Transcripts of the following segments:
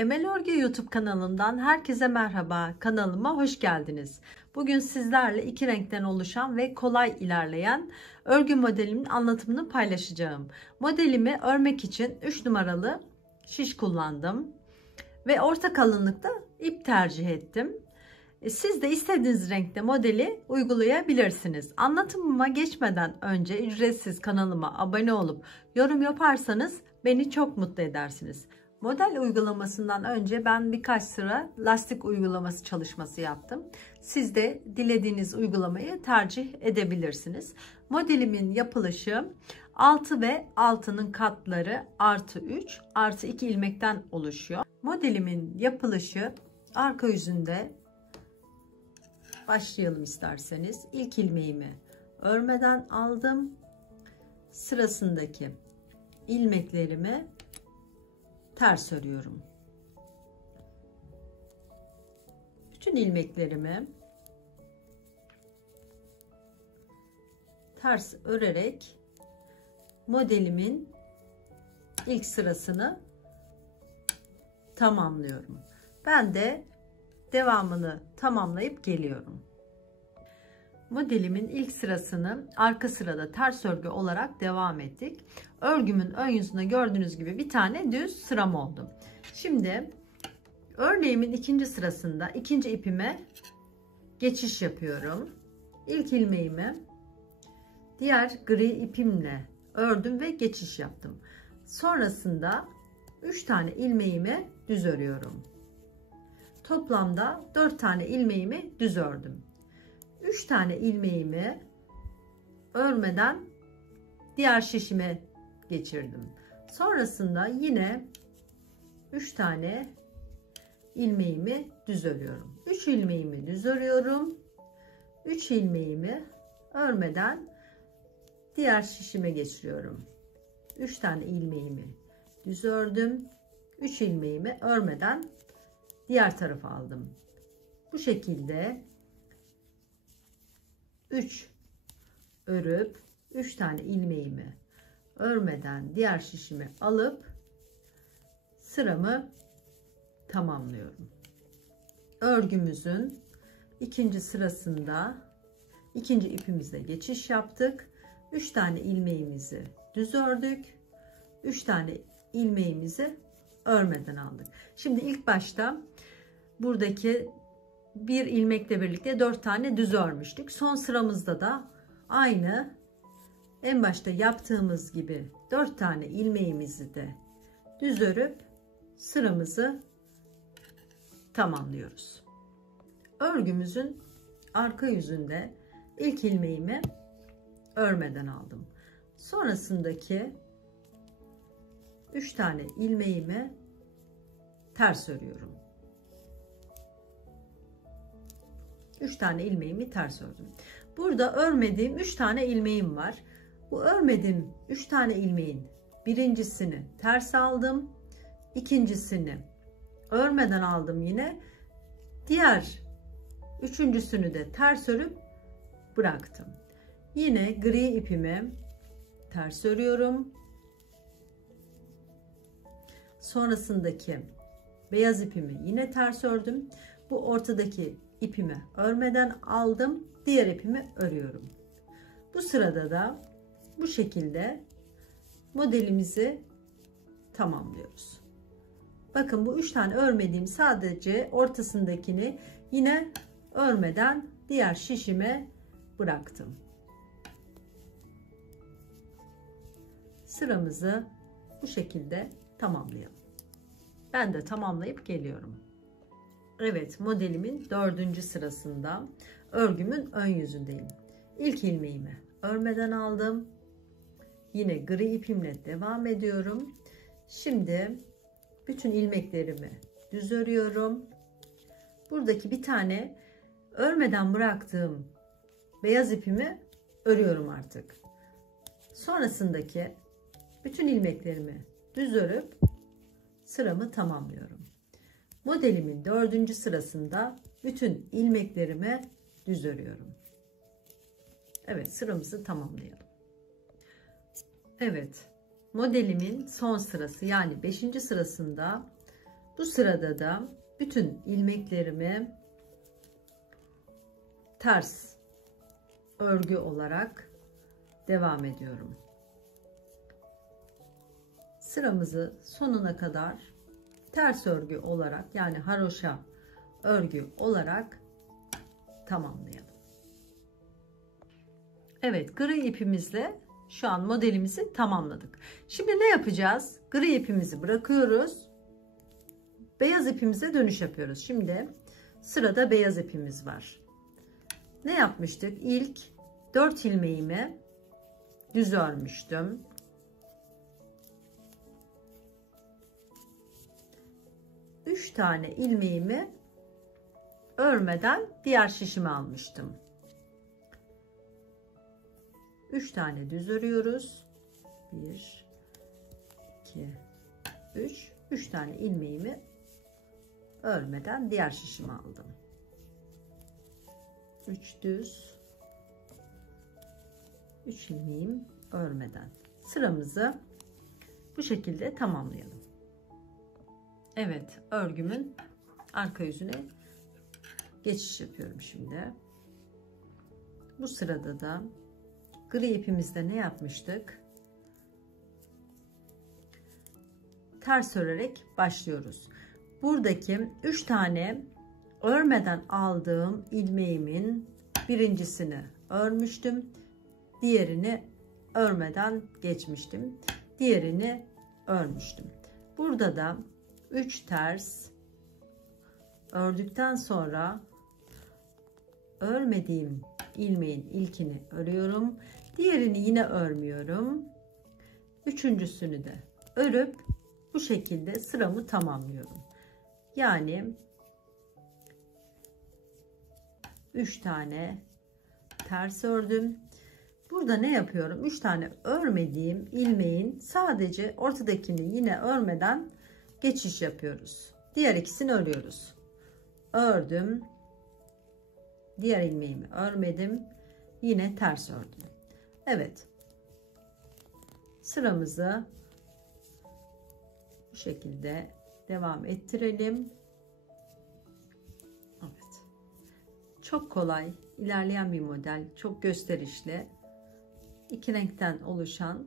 Emel Örgü YouTube kanalından herkese merhaba. Kanalıma hoş geldiniz. Bugün sizlerle iki renkten oluşan ve kolay ilerleyen örgü modelimin anlatımını paylaşacağım. Modelimi örmek için 3 numaralı şiş kullandım ve orta kalınlıkta ip tercih ettim. Siz de istediğiniz renkte modeli uygulayabilirsiniz. Anlatımıma geçmeden önce ücretsiz kanalıma abone olup yorum yaparsanız beni çok mutlu edersiniz. Model uygulamasından önce ben birkaç sıra lastik uygulaması çalışması yaptım. Siz de dilediğiniz uygulamayı tercih edebilirsiniz. Modelimin yapılışı 6 ve 6'nın katları artı 3 artı 2 ilmekten oluşuyor. Modelimin yapılışı arka yüzünde başlayalım isterseniz. İlk ilmeğimi örmeden aldım. Sırasındaki ilmeklerimi ters örüyorum. Bütün ilmeklerimi ters örerek modelimin ilk sırasını tamamlıyorum. Ben de devamını tamamlayıp geliyorum. Modelimin ilk sırasını arka sırada ters örgü olarak devam ettik. Örgümün ön yüzünde gördüğünüz gibi bir tane düz sıram oldu. Şimdi örneğimin ikinci sırasında ikinci ipime geçiş yapıyorum. İlk ilmeğimi diğer gri ipimle ördüm ve geçiş yaptım. Sonrasında 3 tane ilmeğimi düz örüyorum. Toplamda 4 tane ilmeğimi düz ördüm. 3 tane ilmeğimi örmeden diğer şişime geçirdim. Sonrasında yine 3 tane ilmeğimi düz örüyorum. 3 ilmeğimi düz örüyorum. 3 ilmeğimi örmeden diğer şişime geçiriyorum. 3 tane ilmeğimi düz ördüm. 3 ilmeğimi örmeden diğer tarafa aldım. Bu şekilde 3 örüp 3 tane ilmeğimi örmeden diğer şişimi alıp sıramı tamamlıyorum. Örgümüzün ikinci sırasında ikinci ipimizle geçiş yaptık. 3 tane ilmeğimizi düz ördük. 3 tane ilmeğimizi örmeden aldık. Şimdi ilk başta buradaki bir ilmekle birlikte 4 tane düz örmüştük. Son sıramızda da aynı en başta yaptığımız gibi 4 tane ilmeğimizi de düz örüp sıramızı tamamlıyoruz. Örgümüzün arka yüzünde ilk ilmeğimi örmeden aldım. Sonrasındaki 3 tane ilmeğimi ters örüyorum. 3 tane ilmeğimi ters ördüm. Burada örmediğim 3 tane ilmeğim var. Bu örmediğim 3 tane ilmeğin birincisini ters aldım. İkincisini örmeden aldım yine. Diğer üçüncüsünü de ters örüp bıraktım. Yine gri ipimi ters örüyorum. Sonrasındaki beyaz ipimi yine ters ördüm. Bu ortadaki ipimi örmeden aldım. Diğer ipimi örüyorum. Bu sırada da bu şekilde modelimizi tamamlıyoruz. Bakın bu 3 tane örmediğim sadece ortasındakini yine örmeden diğer şişime bıraktım. Sıramızı bu şekilde tamamlayalım. Ben de tamamlayıp geliyorum. Evet, modelimin 4. sırasında örgümün ön yüzündeyim. İlk ilmeğimi örmeden aldım. Yine gri ipimle devam ediyorum. Şimdi bütün ilmeklerimi düz örüyorum. Buradaki bir tane örmeden bıraktığım beyaz ipimi örüyorum artık. Sonrasındaki bütün ilmeklerimi düz örüp sıramı tamamlıyorum. Modelimin 4. sırasında bütün ilmeklerimi düz örüyorum. Evet, sıramızı tamamlayalım. Evet, modelimin son sırası yani 5. sırasında Bu sırada da bütün ilmeklerimi ters örgü olarak devam ediyorum. Sıramızı sonuna kadar ters örgü olarak, yani haroşa örgü olarak tamamlayalım. Evet, gri ipimizle şu an modelimizi tamamladık. Şimdi ne yapacağız? Gri ipimizi bırakıyoruz. Beyaz ipimize dönüş yapıyoruz. Şimdi sırada beyaz ipimiz var. Ne yapmıştık? İlk 4 ilmeğimi düz örmüştüm. 3 tane ilmeğimi örmeden diğer şişime almıştım. 3 tane düz örüyoruz. 1 2 3 3 tane ilmeğimi örmeden diğer şişime aldım. 3 düz, 3 ilmeğim örmeden. Sıramızı bu şekilde tamamlayalım. Evet, örgümün arka yüzüne geçiş yapıyorum şimdi. Bu sırada da gri ipimizde ne yapmıştık? Ters örerek başlıyoruz. Buradaki 3 tane örmeden aldığım ilmeğimin birincisini örmüştüm. Diğerini örmeden geçmiştim. Diğerini örmüştüm. Burada da 3 ters ördükten sonra örmediğim ilmeğin ilkini örüyorum. Diğerini yine örmüyorum. Üçüncüsünü de örüp bu şekilde sıramı tamamlıyorum. Yani 3 tane ters ördüm. Burada ne yapıyorum? 3 tane örmediğim ilmeğin sadece ortadakini yine örmeden geçiş yapıyoruz. Diğer ikisini örüyoruz. Ördüm. Diğer ilmeğimi örmedim. Yine ters ördüm. Evet. Sıramızı bu şekilde devam ettirelim. Evet. Çok kolay, ilerleyen bir model, çok gösterişli. 2 renkten oluşan,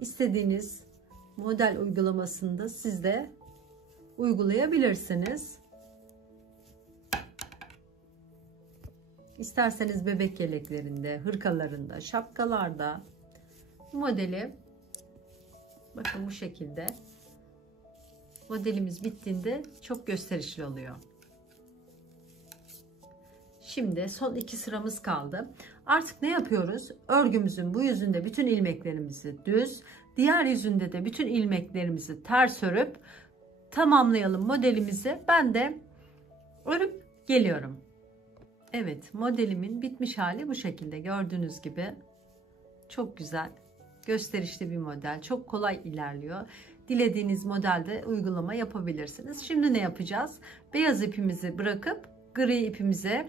istediğiniz model uygulamasında siz de uygulayabilirsiniz. İsterseniz bebek yeleklerinde, hırkalarında, şapkalarda bu modeli, bakın bu şekilde modelimiz bittiğinde çok gösterişli oluyor. Şimdi son 2 sıramız kaldı. Artık ne yapıyoruz? Örgümüzün bu yüzünde bütün ilmeklerimizi düz, diğer yüzünde de bütün ilmeklerimizi ters örüp tamamlayalım modelimizi. Ben de örüp geliyorum. Evet, modelimin bitmiş hali bu şekilde. Gördüğünüz gibi çok güzel, gösterişli bir model. Çok kolay ilerliyor. Dilediğiniz modelde uygulama yapabilirsiniz. Şimdi ne yapacağız? Beyaz ipimizi bırakıp gri ipimize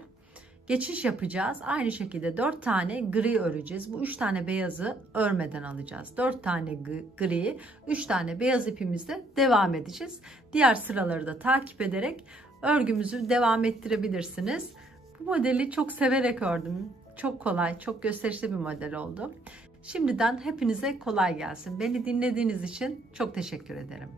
geçiş yapacağız. Aynı şekilde 4 tane gri öreceğiz. Bu 3 tane beyazı örmeden alacağız. 4 tane gri, 3 tane beyaz ipimizle devam edeceğiz. Diğer sıraları da takip ederek örgümüzü devam ettirebilirsiniz. Bu modeli çok severek ördüm. Çok kolay, çok gösterişli bir model oldu. Şimdiden hepinize kolay gelsin. Beni dinlediğiniz için çok teşekkür ederim.